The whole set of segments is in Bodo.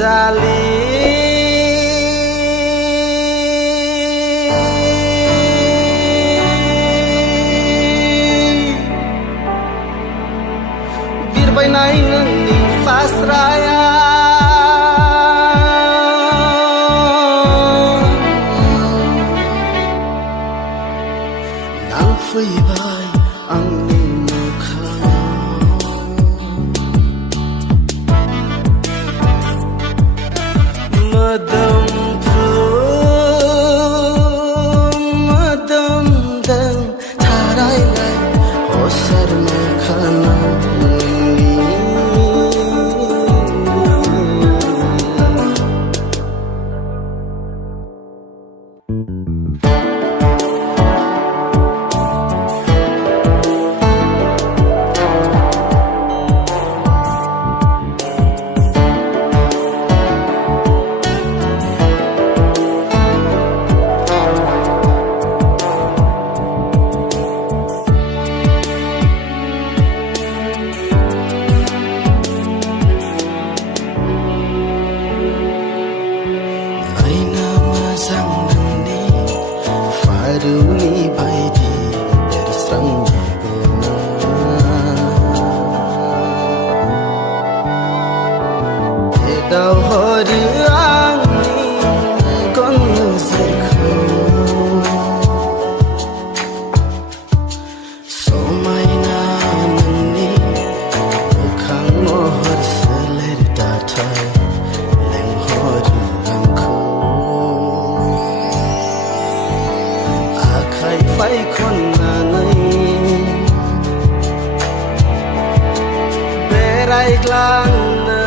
jali birbainai nangni fasraya nang faibai angni Faruni baidi tersang jibona Edau hori angni kon zerkho Somai na nani khang mohar seler datai leng hori phải con nanai berai glang na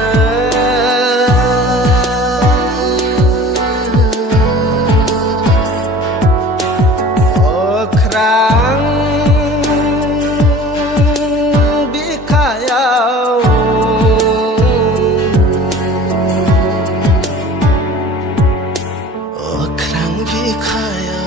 o krang bikayau o krang bikayau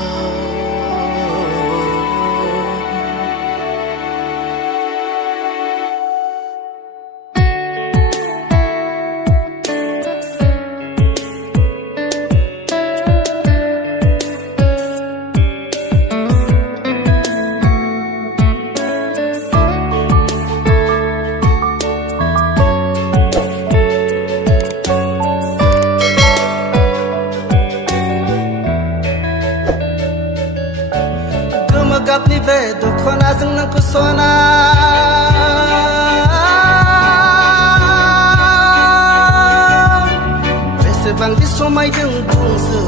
gap ni ve do khona sung nang ko sona bese bang di so mai ding bung su